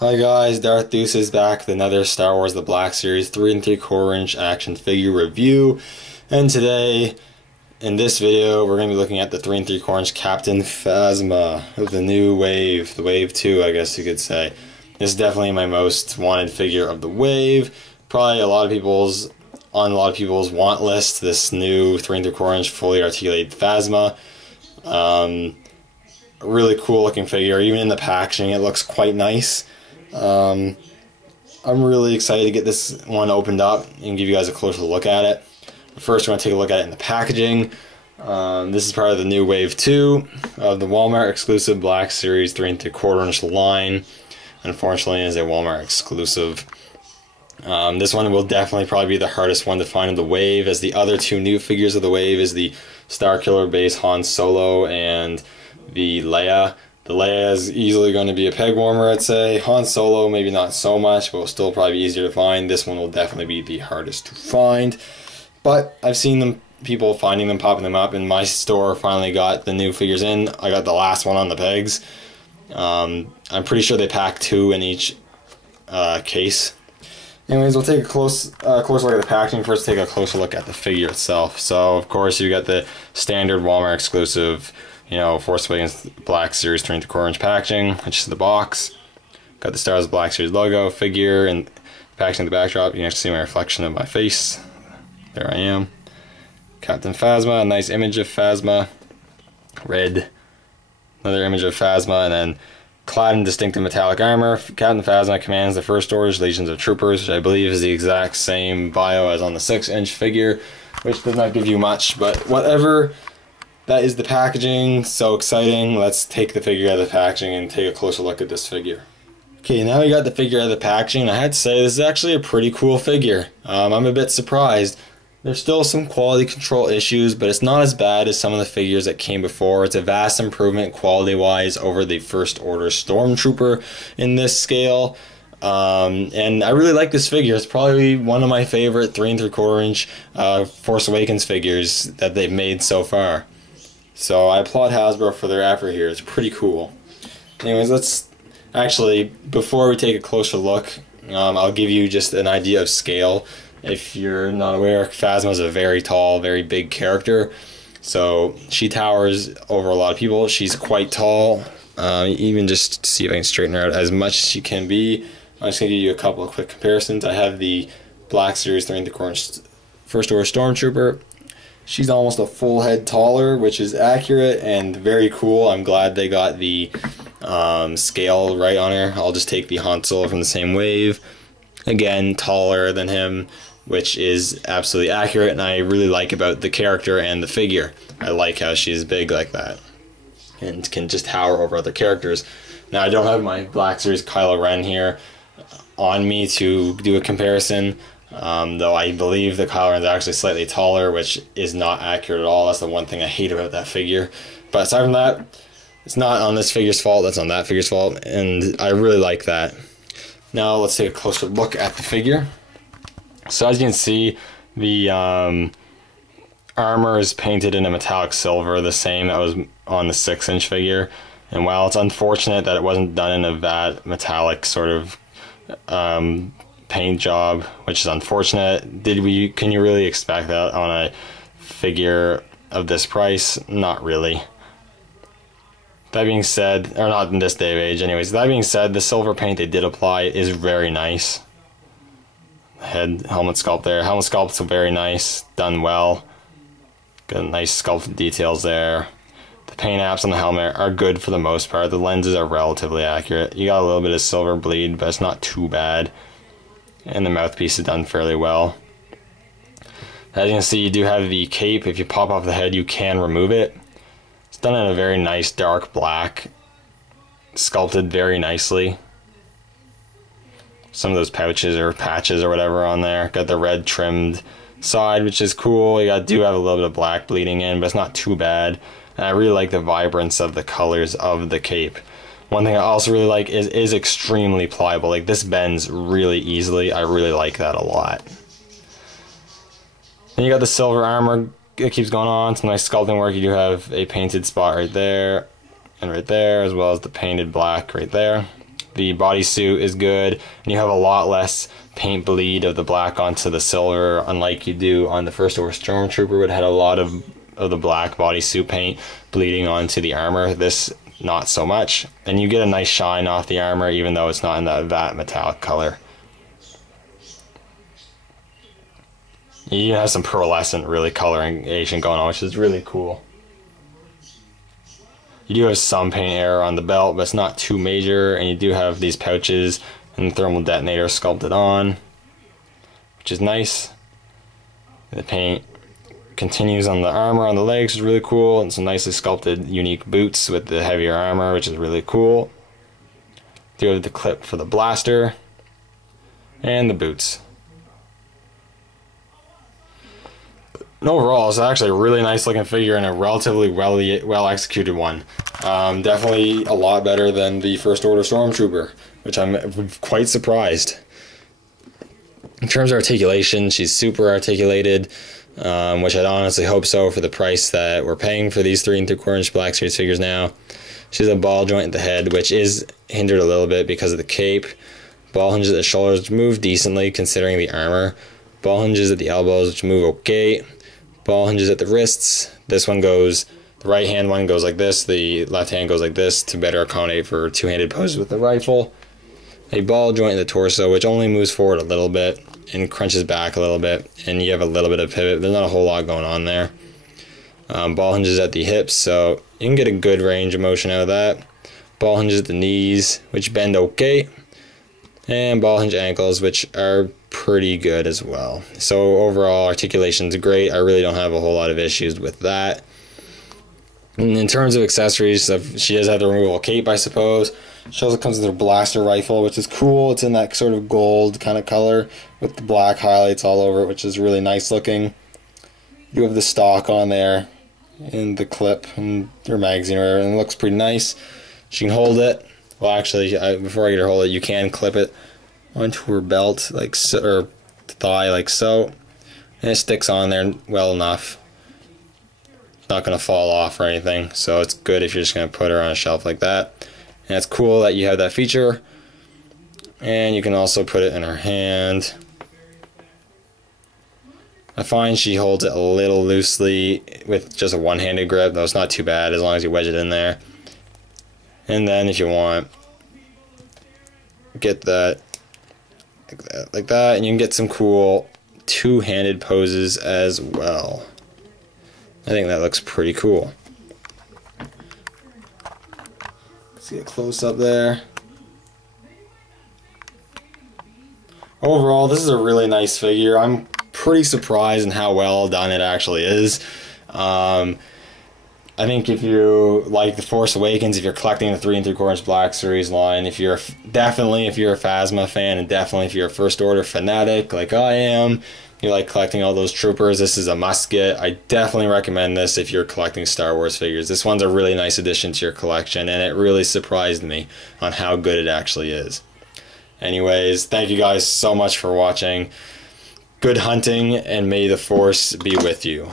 Hi guys, Darth Deuce is back with another Star Wars The Black Series 3 3/4 inch action figure review. And today, in this video, we're going to be looking at the 3 3/4 inch Captain Phasma of the new wave, the Wave 2 I guess you could say. This is definitely my most wanted figure of the wave. Probably on a lot of people's want list, this new 3 3/4 inch fully articulated Phasma. Really cool looking figure. Even in the packaging it looks quite nice. I'm really excited to get this one opened up and give you guys a closer look at it. First, we're going to take a look at it in the packaging. This is part of the new Wave 2 of the Walmart exclusive Black Series 3 3/4 inch line. Unfortunately, it is a Walmart exclusive. This one will definitely probably be the hardest one to find in the wave, as the other two new figures of the wave is the Starkiller base Han Solo and the Leia. The Leia is easily going to be a peg warmer, I'd say. Han Solo, maybe not so much, but will still probably be easier to find. This one will definitely be the hardest to find. But I've seen people finding them, popping them up, and my store finally got the new figures in. I got the last one on the pegs. I'm pretty sure they pack 2 in each case. Anyways, we'll take a closer look at the packaging. First, take a closer look at the figure itself. So, of course, you got the standard Walmart exclusive, Force Awakens Black Series 3 3/4 inch packaging, which is the box. Got the Star Wars Black Series logo, figure, and packaging the backdrop. You can actually see my reflection of my face. There I am. Captain Phasma, a nice image of Phasma. Red, another image of Phasma, and then clad in distinctive metallic armor, Captain Phasma commands the First Order's legions of troopers, which I believe is the exact same bio as on the 6-inch figure, which does not give you much, but whatever. That is the packaging. So exciting. Let's take the figure out of the packaging and take a closer look at this figure. Okay, now we got the figure out of the packaging. I had to say, this is actually a pretty cool figure. I'm a bit surprised. There's still some quality control issues, but it's not as bad as some of the figures that came before. It's a vast improvement quality-wise over the First Order Stormtrooper in this scale. And I really like this figure. It's probably one of my favorite 3 3/4 inch Force Awakens figures that they've made so far. So I applaud Hasbro for their effort here. It's pretty cool. Anyways, let's actually, before we take a closer look, I'll give you just an idea of scale. If you're not aware, Phasma is a very tall, very big character. So she towers over a lot of people. She's quite tall. Even just to see if I can straighten her out as much as she can be. I'm just going to give you a couple of quick comparisons. I have the Black Series 3 3/4 inch First Order Stormtrooper. She's almost a full head taller, which is accurate and very cool. I'm glad they got the scale right on her. I'll just take the Han Solo from the same wave. Again, taller than him, which is absolutely accurate, and I really like about the character and the figure. I like how she's big like that and can just tower over other characters. Now, I don't have my Black Series Kylo Ren here on me to do a comparison. Though I believe the Kylo Ren is actually slightly taller, which is not accurate at all. That's the one thing I hate about that figure. But aside from that, it's not on this figure's fault, that's on that figure's fault, and I really like that. Now let's take a closer look at the figure. So as you can see, the armor is painted in a metallic silver, the same that was on the 6-inch figure. And while it's unfortunate that it wasn't done in a that metallic sort of paint job, which is unfortunate, can you really expect that on a figure of this price? Not really. That being said, or not in this day of age anyways, that being said, the silver paint they did apply is very nice. Helmet sculpt there. Helmet sculpt's very nice, done well. Got nice sculpt details there. The paint apps on the helmet are good for the most part. The lenses are relatively accurate. You got a little bit of silver bleed, but it's not too bad. And the mouthpiece is done fairly well. As you can see, you do have the cape. If you pop off the head, you can remove it. It's done in a very nice dark black, sculpted very nicely. Some of those pouches or patches or whatever on there. Got the red trimmed side, which is cool. You do have a little bit of black bleeding in, but it's not too bad. And I really like the vibrance of the colors of the cape. One thing I also really like is extremely pliable. Like, this bends really easily. I really like that a lot. Then you got the silver armor. It keeps going on. Some nice sculpting work. You do have a painted spot right there and right there, as well as the painted black right there. The bodysuit is good, and you have a lot less paint bleed of the black onto the silver, unlike you do on the First Order Stormtrooper, which had a lot of the black bodysuit paint bleeding onto the armor. This, not so much, and you get a nice shine off the armor even though it's not in that metallic color. You have some pearlescent really coloration going on, which is really cool. You do have some paint error on the belt, but it's not too major, and you do have these pouches and the thermal detonator sculpted on, which is nice. The paint continues on the armor on the legs, which is really cool, and some nicely sculpted unique boots with the heavier armor, which is really cool. Do have the clip for the blaster and the boots. And overall, it's actually a really nice looking figure and a relatively well executed one. Definitely a lot better than the First Order Stormtrooper, which I'm quite surprised. In terms of articulation, she's super articulated, which I'd honestly hope so for the price that we're paying for these 3 3/4 inch Black Series figures now. She's a ball joint at the head, which is hindered a little bit because of the cape. Ball hinges at the shoulders, which move decently considering the armor. Ball hinges at the elbows, which move okay. Ball hinges at the wrists. This one goes, the right hand one goes like this, the left hand goes like this to better accommodate for two-handed poses with the rifle. A ball joint in the torso, which only moves forward a little bit and crunches back a little bit, and you have a little bit of pivot. There's not a whole lot going on there. Ball hinges at the hips, so you can get a good range of motion out of that. Ball hinges at the knees, which bend okay. And ball hinge ankles, which are pretty good as well. So overall, articulation's great. I really don't have a whole lot of issues with that. And in terms of accessories, she does have the removable cape, I suppose. She also comes with her blaster rifle, which is cool. It's in that sort of gold kind of color with the black highlights all over it, which is really nice looking. You have the stock on there and the clip and her magazine, and it looks pretty nice. She can hold it. Well, actually, before I get her hold it, you can clip it onto her belt, like so, or thigh, like so, and it sticks on there well enough. It's not going to fall off or anything, so it's good if you're just going to put her on a shelf like that. And it's cool that you have that feature, and you can also put it in her hand. I find she holds it a little loosely with just a one-handed grip, though it's not too bad as long as you wedge it in there. And then if you want, get that like that, and you can get some cool two-handed poses as well. I think that looks pretty cool. Let's get close up there. Overall, this is a really nice figure. I'm pretty surprised in how well done it actually is. I think if you like The Force Awakens, if you're collecting the 3 3/4 inch Black Series line, if you're a Phasma fan, and definitely if you're a First Order fanatic like I am, you like collecting all those troopers, this is a must get. I definitely recommend this if you're collecting Star Wars figures. This one's a really nice addition to your collection, and it really surprised me on how good it actually is. Anyways, thank you guys so much for watching. Good hunting, and may the Force be with you.